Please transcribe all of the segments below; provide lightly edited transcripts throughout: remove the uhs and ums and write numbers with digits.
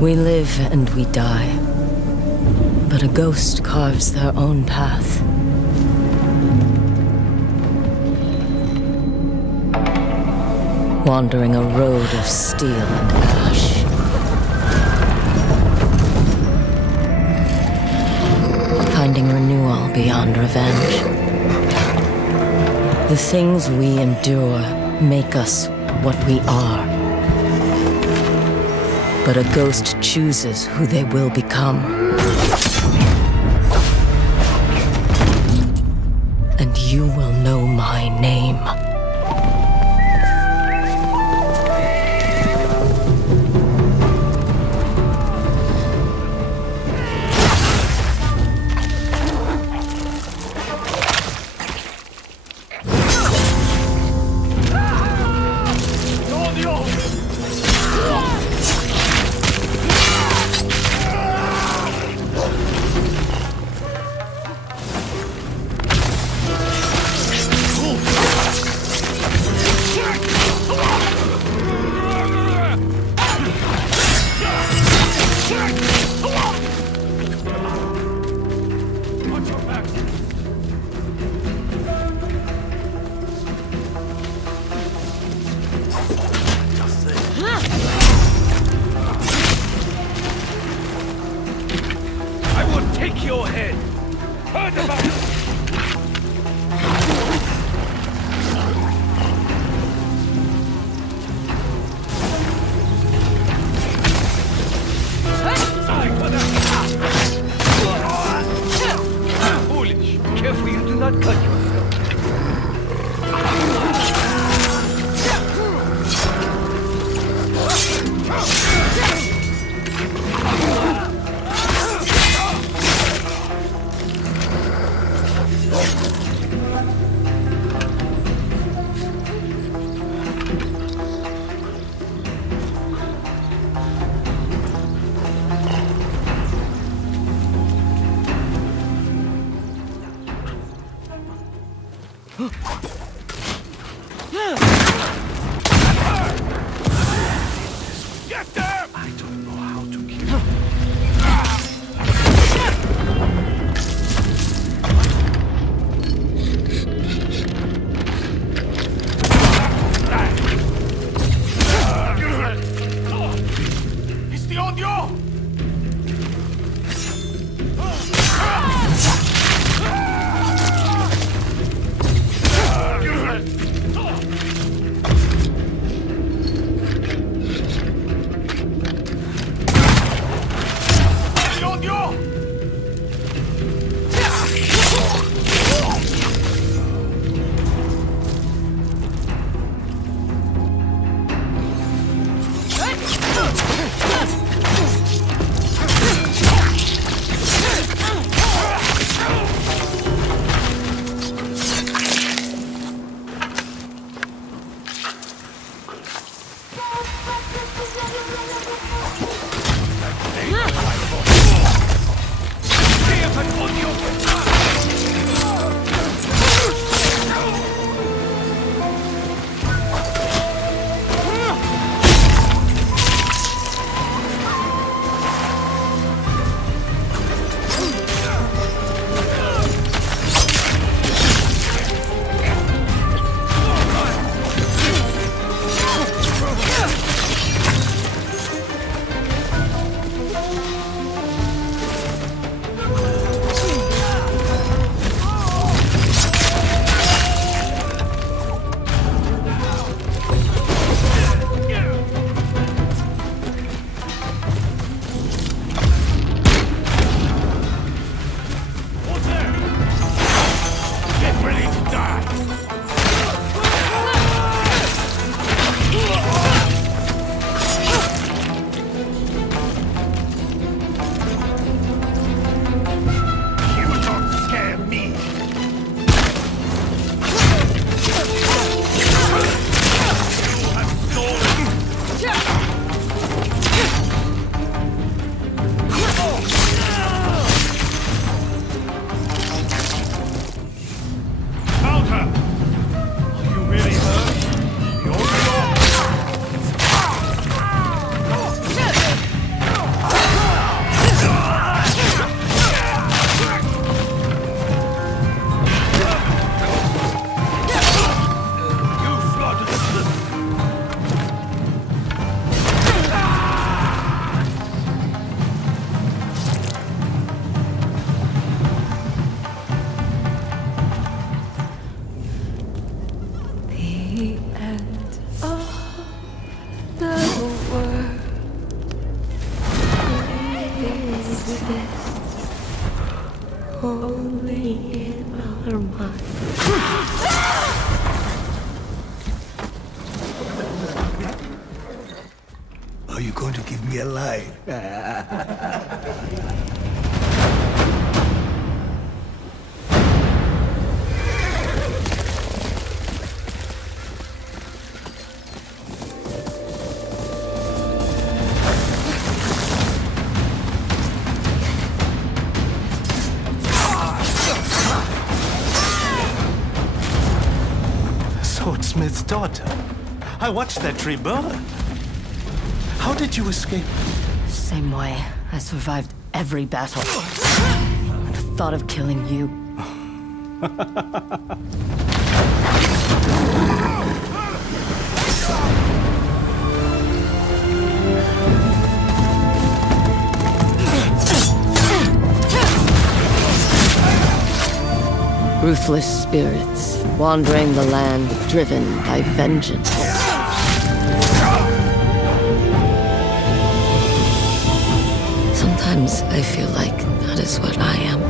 We live and we die, but a ghost carves their own path. Wandering a road of steel and ash. Finding renewal beyond revenge. The things we endure make us what we are. But a ghost chooses who they will become. And you will know my name. only in our mind. Are you going to give me a line? Swordsmith's daughter. I watched that tree burn. How did you escape? Same way. I survived every battle. And the thought of killing you. Ruthless spirits, wandering the land, driven by vengeance. Sometimes I feel like that is what I am.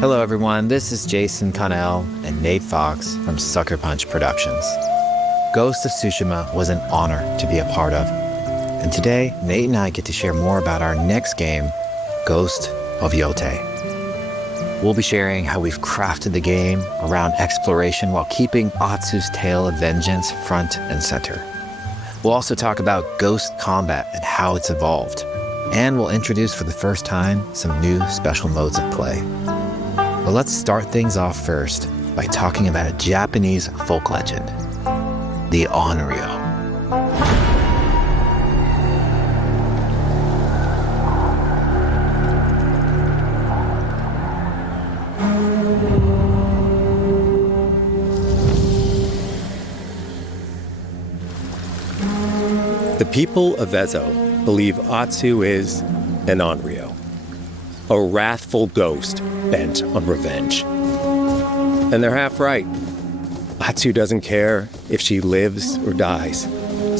Hello everyone, this is Jason Connell and Nate Fox from Sucker Punch Productions. Ghost of Tsushima was an honor to be a part of. And today, Nate and I get to share more about our next game, Ghost of Yōtei. We'll be sharing how we've crafted the game around exploration while keeping Atsu's tale of vengeance front and center. We'll also talk about ghost combat and how it's evolved. And we'll introduce for the first time some new special modes of play. But let's start things off first by talking about a Japanese folk legend, the Onryo. The people of Ezo believe Atsu is an Onryo, a wrathful ghost bent on revenge. And they're half right. Atsu doesn't care if she lives or dies,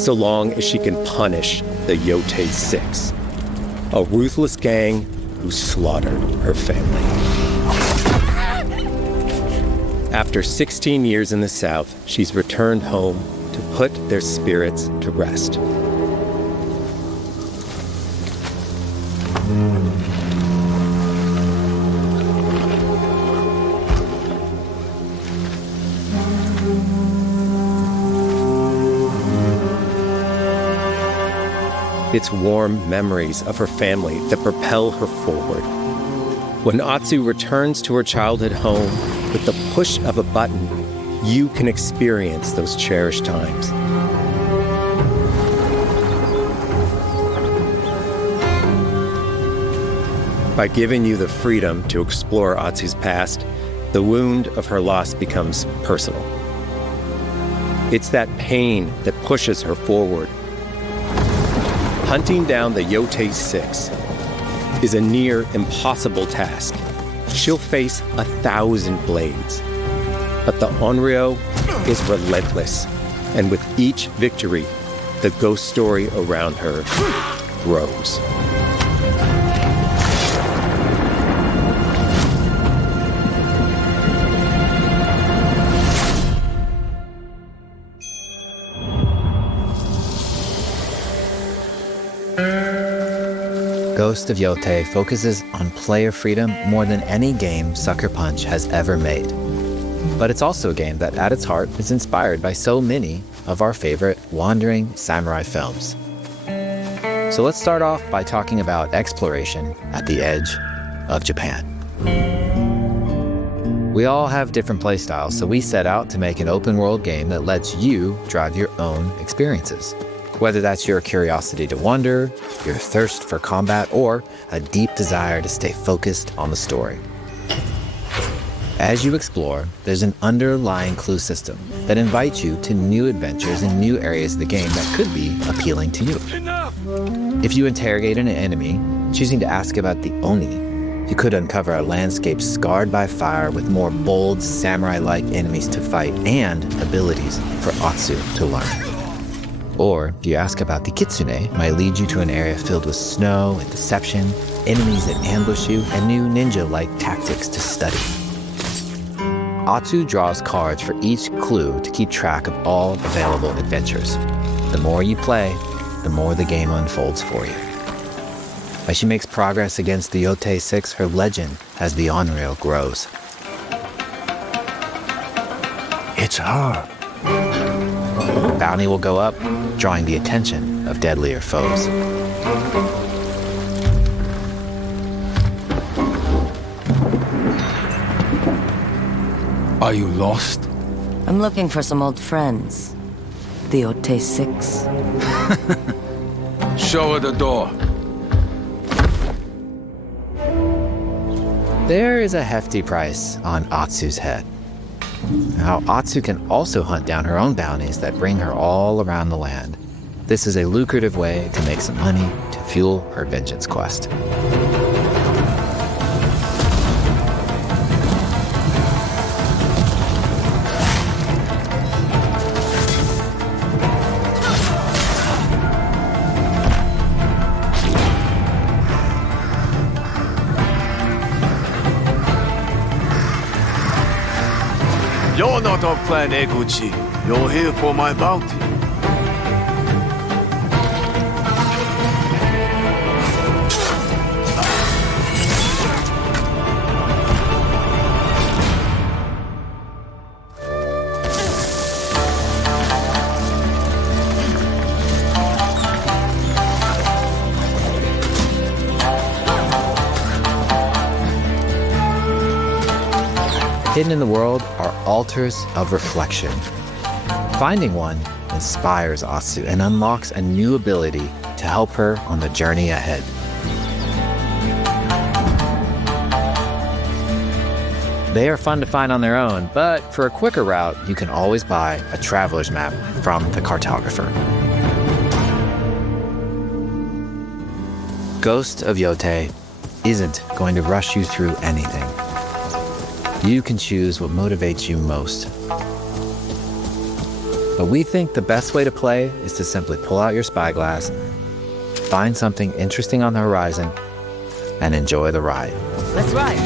so long as she can punish the YOTEI 6, a ruthless gang who slaughtered her family. After 16 years in the South, she's returned home to put their spirits to rest. It's warm memories of her family that propel her forward. When Atsu returns to her childhood home, with the push of a button, you can experience those cherished times. By giving you the freedom to explore Atsu's past, the wound of her loss becomes personal. It's that pain that pushes her forward. Hunting down the YOTEI 6 is a near impossible task. She'll face 1,000 blades. But the Onryo is relentless, and with each victory, the ghost story around her grows. Ghost of Yōtei focuses on player freedom more than any game Sucker Punch has ever made. But it's also a game that at its heart is inspired by so many of our favorite wandering samurai films. So let's start off by talking about exploration at the edge of Japan. We all have different playstyles, so we set out to make an open world game that lets you drive your own experiences. Whether that's your curiosity to wonder, your thirst for combat, or a deep desire to stay focused on the story. As you explore, there's an underlying clue system that invites you to new adventures in new areas of the game that could be appealing to you. If you interrogate an enemy, choosing to ask about the Oni, you could uncover a landscape scarred by fire with more bold, samurai-like enemies to fight and abilities for Atsu to learn. Or if you ask about the Kitsune, it might lead you to an area filled with snow and deception, enemies that ambush you, and new ninja-like tactics to study. Atsu draws cards for each clue to keep track of all available adventures. The more you play, the more the game unfolds for you. As she makes progress against the YOTEI 6, her legend as the Onryo grows. It's her. Bounty will go up, drawing the attention of deadlier foes. Are you lost? I'm looking for some old friends. The YOTEI 6. Show her the door. There is a hefty price on Atsu's head. Now, Atsu can also hunt down her own bounties that bring her all around the land. This is a lucrative way to make some money to fuel her vengeance quest. You're not of Clan Eguchi. You're here for my bounty. Hidden in the world are altars of reflection. Finding one inspires Atsu and unlocks a new ability to help her on the journey ahead. They are fun to find on their own, but for a quicker route, you can always buy a traveler's map from the cartographer. Ghost of Yōtei isn't going to rush you through anything. You can choose what motivates you most. But we think the best way to play is to simply pull out your spyglass, find something interesting on the horizon, and enjoy the ride. Let's ride.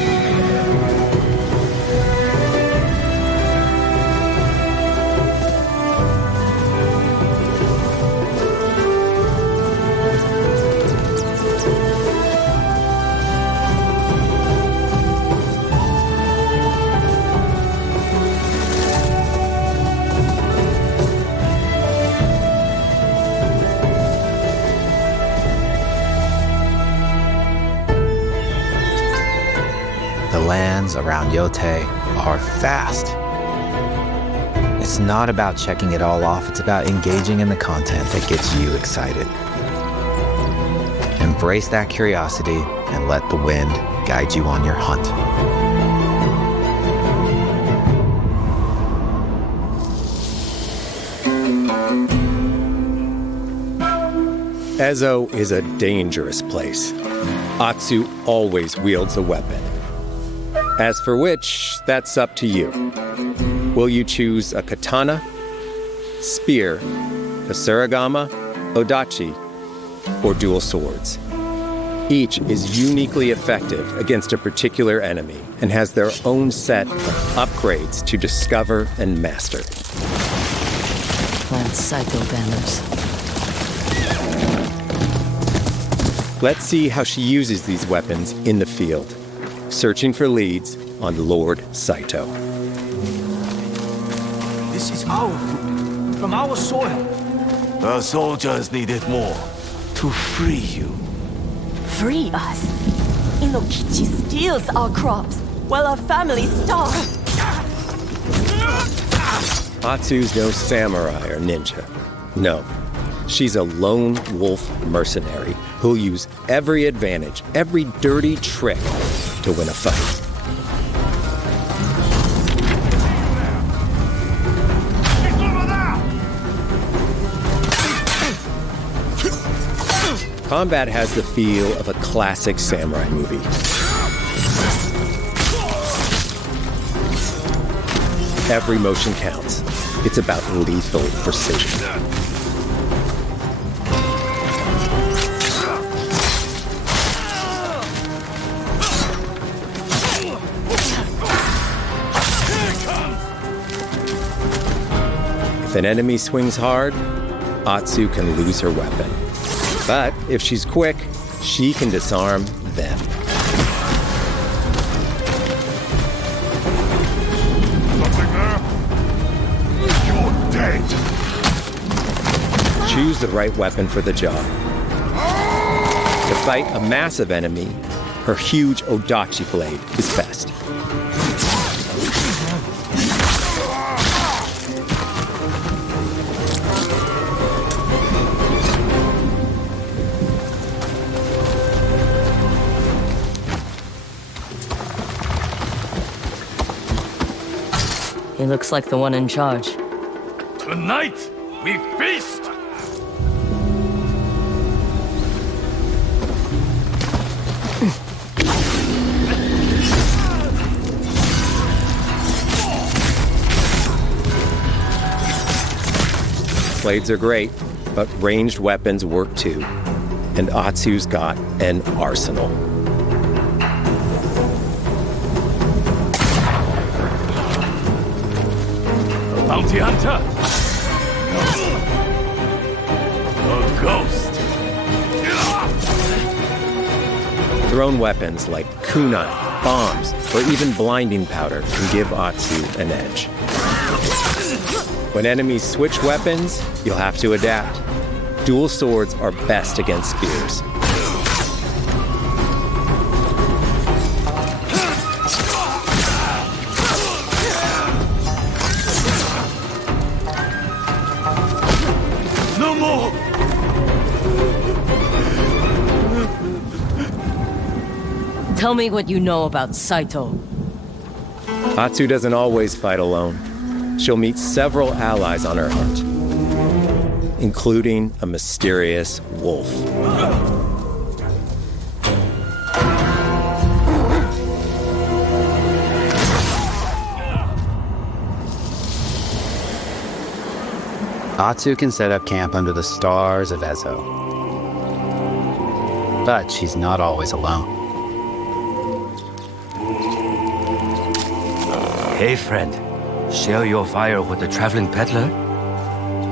The lands around Yōtei are vast. It's not about checking it all off, it's about engaging in the content that gets you excited. Embrace that curiosity and let the wind guide you on your hunt. Ezo is a dangerous place. Atsu always wields a weapon. As for which, that's up to you. Will you choose a katana, spear, Kusarigama, Odachi, or dual swords? Each is uniquely effective against a particular enemy and has their own set of upgrades to discover and master. Plant psycho banners. Let's see how she uses these weapons in the field, searching for leads on Lord Saito. This is our food, from our soil. The soldiers needed more to free you. Free us. Inokichi steals our crops while our families starve. Atsu's no samurai or ninja. No, she's a lone wolf mercenary who'll use every advantage, every dirty trick to win a fight. Combat has the feel of a classic samurai movie. Every motion counts. It's about lethal precision. If an enemy swings hard, Atsu can lose her weapon. But if she's quick, she can disarm them. Something there? You're dead. Choose the right weapon for the job. To fight a massive enemy, her huge Odachi blade is best. He looks like the one in charge. Tonight, we feast! Blades are great, but ranged weapons work too. And Atsu's got an arsenal. Bounty hunter? A ghost. Thrown weapons like kunai, bombs, or even blinding powder can give Atsu an edge. When enemies switch weapons, you'll have to adapt. Dual swords are best against spears. No more! Tell me what you know about Saito. Atsu doesn't always fight alone. She'll meet several allies on her hunt, including a mysterious wolf. Atsu can set up camp under the stars of Ezo. But she's not always alone. Hey, friend. Share your fire with the traveling peddler?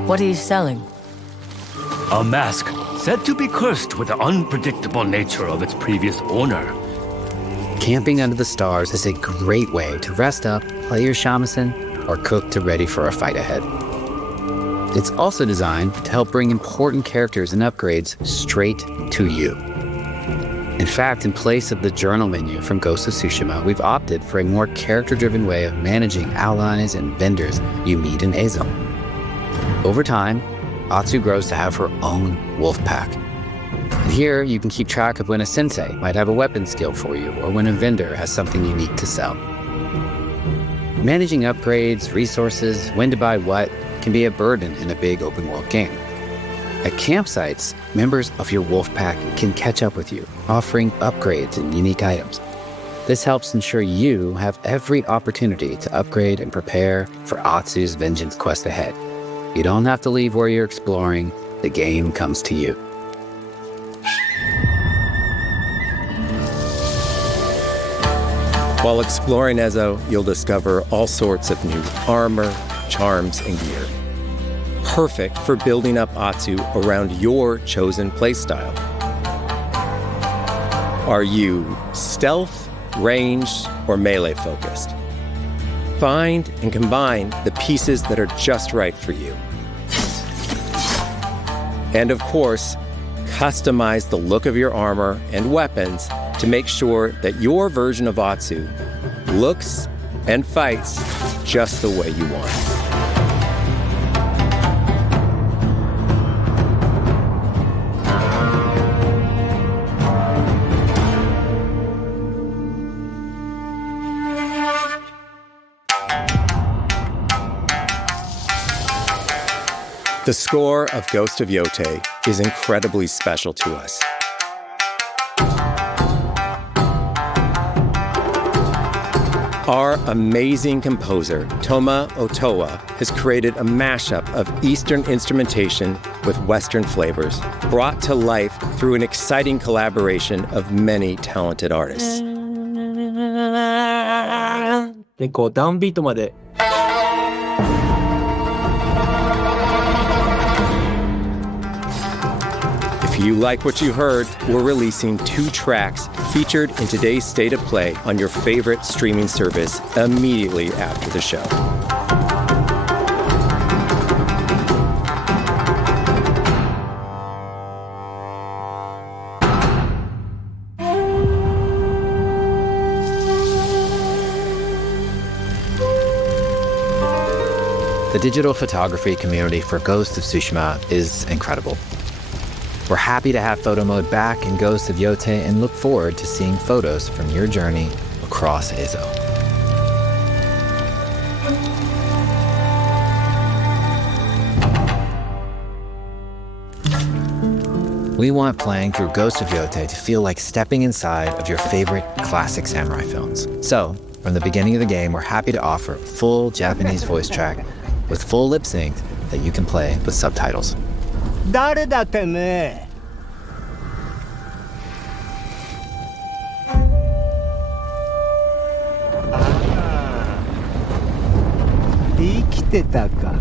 What are you selling? A mask said to be cursed with the unpredictable nature of its previous owner. Camping under the stars is a great way to rest up, play your shamisen, or cook to ready for a fight ahead. It's also designed to help bring important characters and upgrades straight to you. In fact, in place of the journal menu from Ghost of Tsushima, we've opted for a more character-driven way of managing allies and vendors you meet in Ezo. Over time, Atsu grows to have her own wolf pack. And here, you can keep track of when a sensei might have a weapon skill for you, or when a vendor has something unique to sell. Managing upgrades, resources, when to buy what, can be a burden in a big open-world game. At campsites, members of your wolf pack can catch up with you, offering upgrades and unique items. This helps ensure you have every opportunity to upgrade and prepare for Atsu's vengeance quest ahead. You don't have to leave where you're exploring, the game comes to you. While exploring Ezo, you'll discover all sorts of new armor, charms, and gear. Perfect for building up Atsu around your chosen playstyle. Are you stealth, ranged, or melee focused? Find and combine the pieces that are just right for you. And of course, customize the look of your armor and weapons to make sure that your version of Atsu looks and fights just the way you want. The score of Ghost of Yōtei is incredibly special to us. Our amazing composer, Toma Otoa, has created a mashup of Eastern instrumentation with Western flavors, brought to life through an exciting collaboration of many talented artists. でこうダウンビートまで If you like what you heard, we're releasing 2 tracks featured in today's State of Play on your favorite streaming service immediately after the show. The digital photography community for Ghost of Tsushima is incredible. We're happy to have photo mode back in Ghost of Yōtei and look forward to seeing photos from your journey across Ezo. We want playing through Ghost of Yōtei to feel like stepping inside of your favorite classic samurai films. So, from the beginning of the game, we're happy to offer a full Japanese voice track with full lip sync that you can play with subtitles. 誰だてめえ 生ききてたか。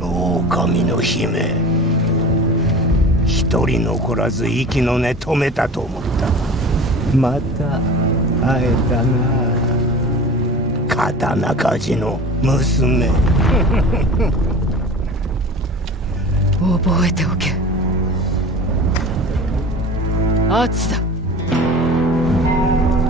狼の姫。一人残らず息の根止めたと思った。また会えたな。刀鍛冶の娘。覚えておけ。アツだ。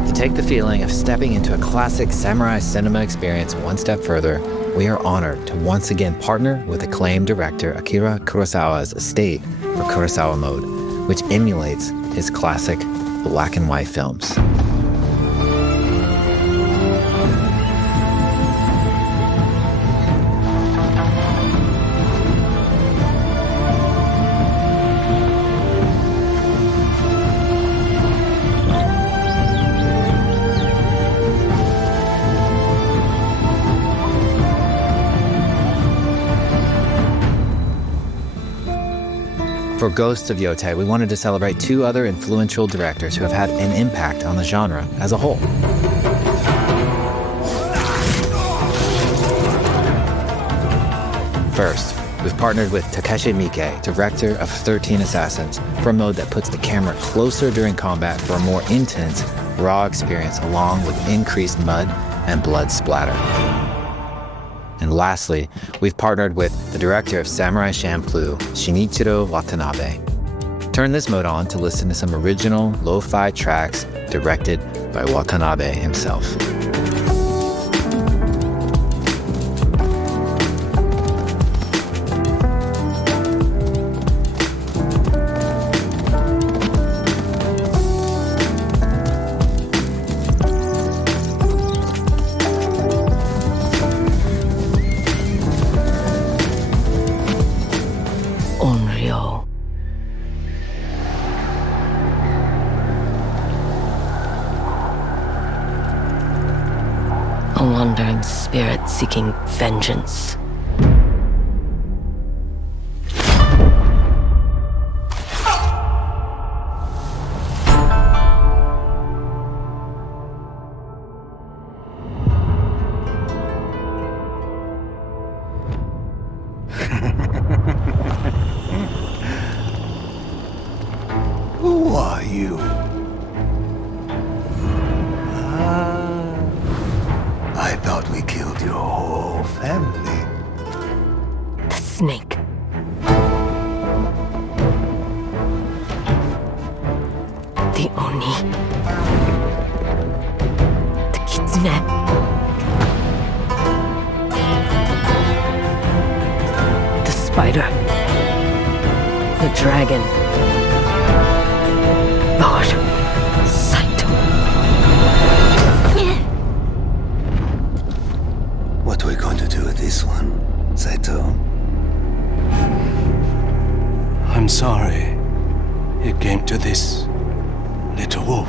To take the feeling of stepping into a classic samurai cinema experience one step further, we are honored to once again partner with acclaimed director Akira Kurosawa's estate for Kurosawa Mode, which emulates his classic black and white films. For Ghost of Yōtei, we wanted to celebrate two other influential directors who have had an impact on the genre as a whole. First, we've partnered with Takeshi Miike, director of 13 Assassins, for a mode that puts the camera closer during combat for a more intense, raw experience along with increased mud and blood splatter. And lastly, we've partnered with the director of Samurai Champloo, Shinichiro Watanabe. Turn this mode on to listen to some original lo-fi tracks directed by Watanabe himself. A wandering spirit seeking vengeance. Who are you? I thought we killed your whole family. The snake. The Oni. The Kitsune. The spider. The dragon. Lord Saito. What are we going to do with this one, Saito? I'm sorry it came to this, little wolf.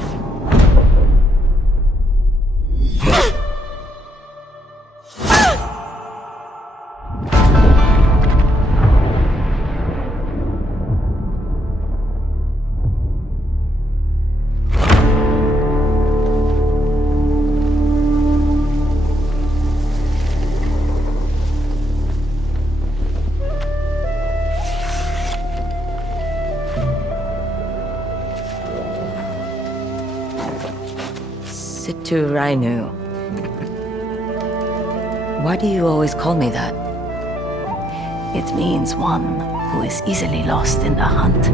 Situ Rainu. Why do you always call me that? It means one who is easily lost in the hunt.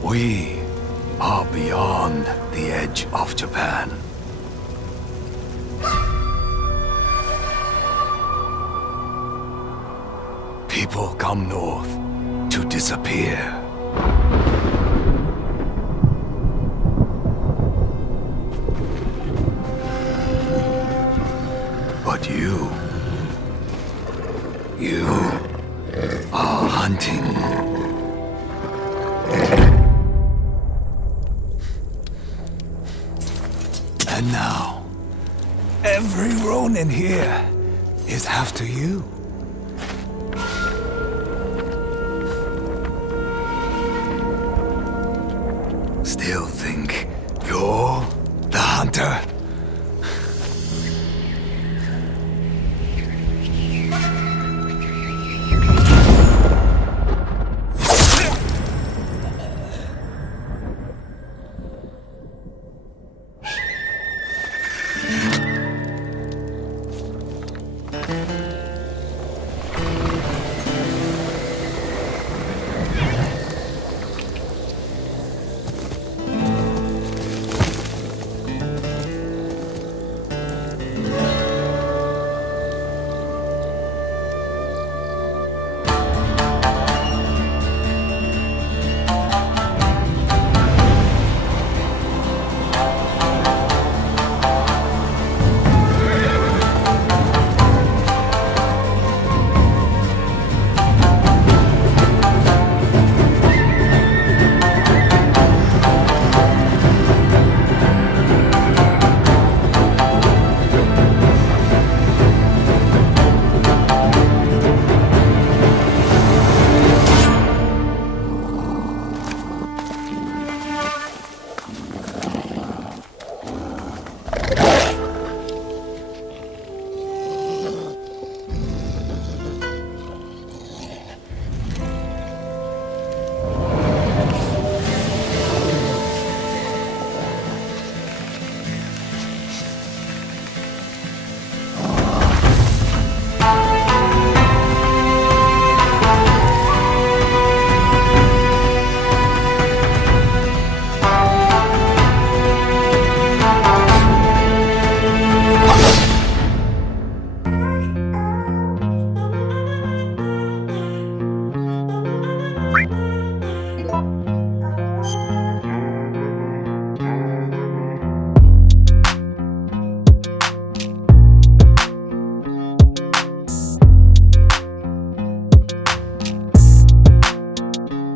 We are beyond the edge of Japan. People come north to disappear. But you are hunting. And now, every Ronin here is after you. Still think you're the hunter?